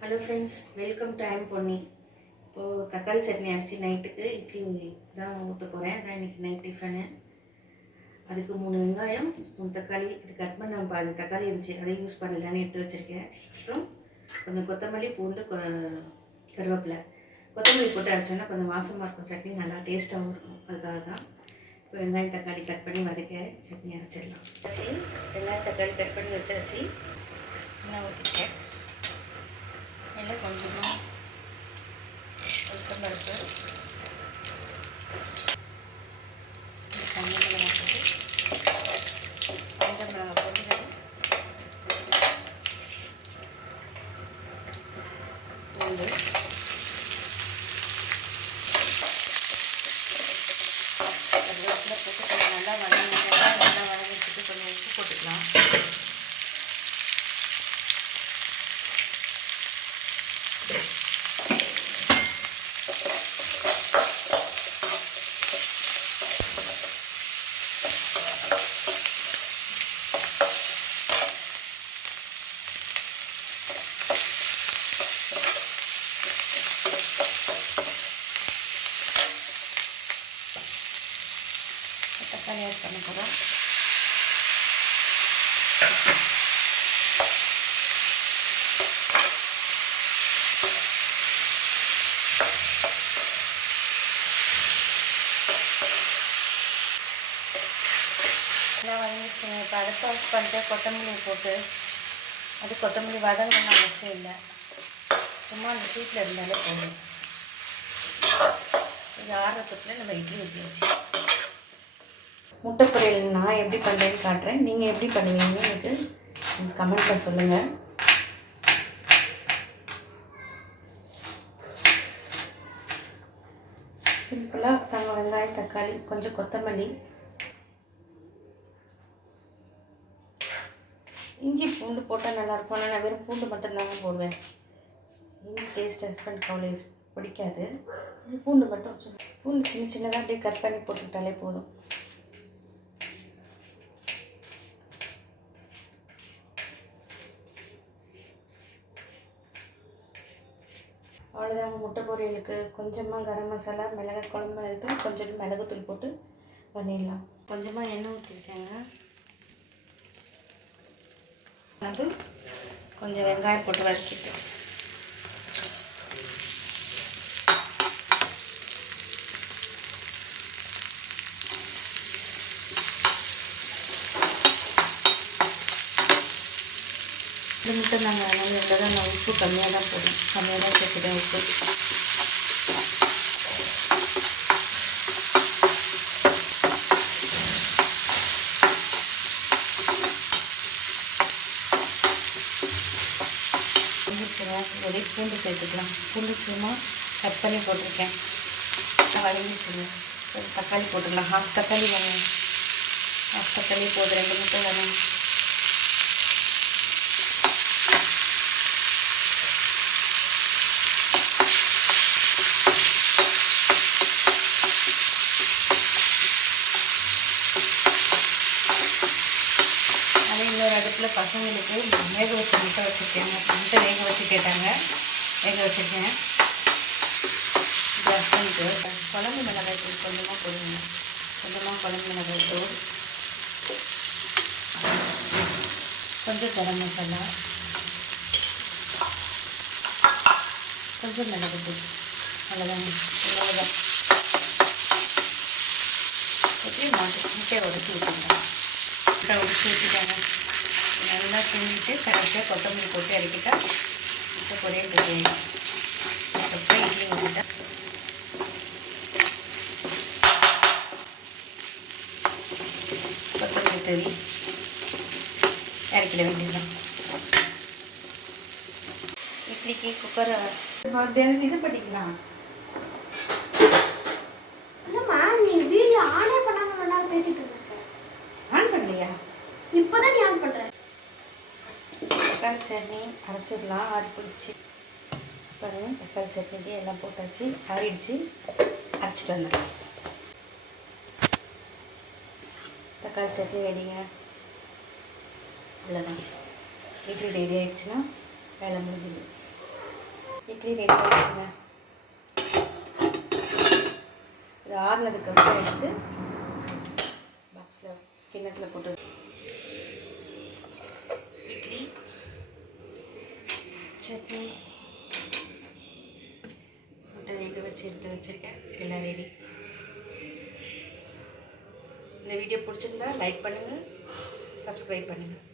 Hello friends welcome to I'm Ponni இப்போது தக்காளி சட்னி அரைச்சி நைட்டுக்கு இட்லி தான் ஊற்ற போகிறேன் அதான் இன்றைக்கி நைட் டிஃபனு அதுக்கு மூணு வெங்காயம் மூணு தக்காளி. இது கட் பண்ண பாதி தக்காளி இருந்துச்சு. அதை யூஸ் பண்ணலான்னு எடுத்து வச்சுருக்கேன். அப்புறம் கொஞ்சம் கொத்தமல்லி பூண்டு கொ கருவேப்பிலை. கொத்தமல்லி போட்டு அரைச்சோன்னா கொஞ்சம் வாசமாக இருக்கும். சட்னி நல்லா டேஸ்ட்டாகவும் இருக்கும். அதுக்காக தான் இப்போ வெங்காயம் தக்காளி கட் பண்ணி வதக்க சட்னி அரைச்சிடலாம். வச்சு வெங்காயம் தக்காளி கட் பண்ணி வச்சாச்சு. நான் ஊற்றிட்டேன் எண்ணெய் கொஞ்சமாக உளுத்தம் பருப்பு பஞ்ச மிளகாய் போட்டு பஞ்ச மிளகாய் போட்டு பூண்டு போட்டு கொஞ்சம் நல்லா வதங்க நல்லா வதங்கிட்டு கொஞ்சம் உப்பு போட்டுக்கலாம் தக்காளி ஆட் பண்ண போகிறோம் எல்லாம் வதங்கிடுச்சுங்க. இப்போ அதை ஆஃப் பண்ணிட்டு கொத்தமல்லி போட்டு அது கொத்தமல்லி வதங்கணும் அவசியம் இல்லை. சும்மா அந்த சீட்டில் இருந்தாலே போதும். இது ஆறுறதுக்குள்ள நம்ம இட்லி ஊற்றி வச்சு முட்டை பொரியல் நான் எப்படி பண்ணுறேன்னு காட்டுறேன். நீங்கள் எப்படி பண்ணுவீங்கன்னு எனக்கு கமெண்ட்டில் சொல்லுங்கள் சிம்பிளாக நாங்கள் வெங்காயம் தக்காளி கொஞ்சம் கொத்தமல்லி. இஞ்சி பூண்டு போட்டால் நல்லாயிருக்கும் ஆனால் நான் வெறும் பூண்டு மட்டும்தாங்க போடுவேன். இஞ்சி டேஸ்ட் ஹஸ்பண்ட் காலேஜ் பிடிக்காது. பூண்டு மட்டும் பூண்டு சின்ன சின்னதாக அப்படியே கட் பண்ணி போட்டுக்கிட்டாலே போதும். அவ்வளோதாங்க முட்டை பொரியலுக்கு கொஞ்சமாக கரம் மசாலா மிளகாய் குழம்பு எடுத்து கொஞ்சம் மிளகுத்தூள் போட்டு பண்ணிடலாம். கொஞ்சமாக எண்ணெய் ஊற்றிருக்கேங்க அது கொஞ்சம் வெங்காயம் போட்டு வதக்கிட்டு. இது மட்டும் நாங்கள் அதனால் இருந்தால் தான் நான் உப்பு கம்மியாக தான் போடுவேன் கம்மியாக தான் சேர்த்துட்டேன் உப்பு ஒரே பூண்டு சேர்த்துக்கலாம். பூண்டு சும்மா கட் பண்ணி போட்டிருக்கேன். வதங்கிடுச்சுங்க தக்காளி போட்டுடலாம் ஹாஃப் தக்காளி வேணும். ஹாஃப் தக்காளி போதும் ரெண்டு முட்டை வேணும் அதே வீட்டில் பசங்களுக்கு வேக வச்சு முட்டை வச்சுருக்கேன். முட்டை வேக வச்சு கேட்டாங்க. வேக வச்சுருக்கேன். ஹஸ்பண்டுக்கு குழம்பு மிளகாய் தூள் கொஞ்சமாக போடுங்க. கொஞ்சமாக குழம்பு மிளகாய் தூள். கொஞ்சம் கரம் மசாலா. கொஞ்சம் மிளகு தூள். அவ்வளோதாங்க இவ்வளோதான் ஊற்றி மாட்டு முட்டையை உடச்சி விட்டுருங்க முட்டை உடச்சி ஊற்றிட்டாங்க நல்லா கிண்டிட்டு கரெக்டாக கொத்தமல்லி போட்டு இறக்கிட்டா இப்போ பொரியல் ரெடி அப்புறம் இட்லி ஊற்றிட்டா கொத்தமல்லி தூவி இறக்கிட வேண்டியதுதான். இட்லிக்கு குக்கரை இது பண்ணிக்கலாம். தக்காளி சட்னி அரைச்சிடலாம். ஆடி பிடிச்சி பாருங்க தக்காளி சட்னிக்கு எல்லாம் போட்டாச்சு. ஆறிடுச்சு. அரைச்சிட்டு வந்துடலாம். தக்காளி சட்னி ரெடிங்க. அவ்வளோதான் இட்லி ரெடி ஆகிடுச்சுன்னா வேலை முடிஞ்சுது. இட்லி ரெடி ஆகிடுச்சுங்க இது ஆறுனதுக்கப்புறம் எடுத்து பாக்ஸில் கிண்ணத்தில் போட்டு இட்லி சட்னி முட்டை வேக வச்சு எடுத்து வச்சுருக்கேன். எல்லாம் ரெடி இந்த வீடியோ பிடிச்சிருந்தா லைக் பண்ணுங்கள் சப்ஸ்கிரைப் பண்ணுங்கள்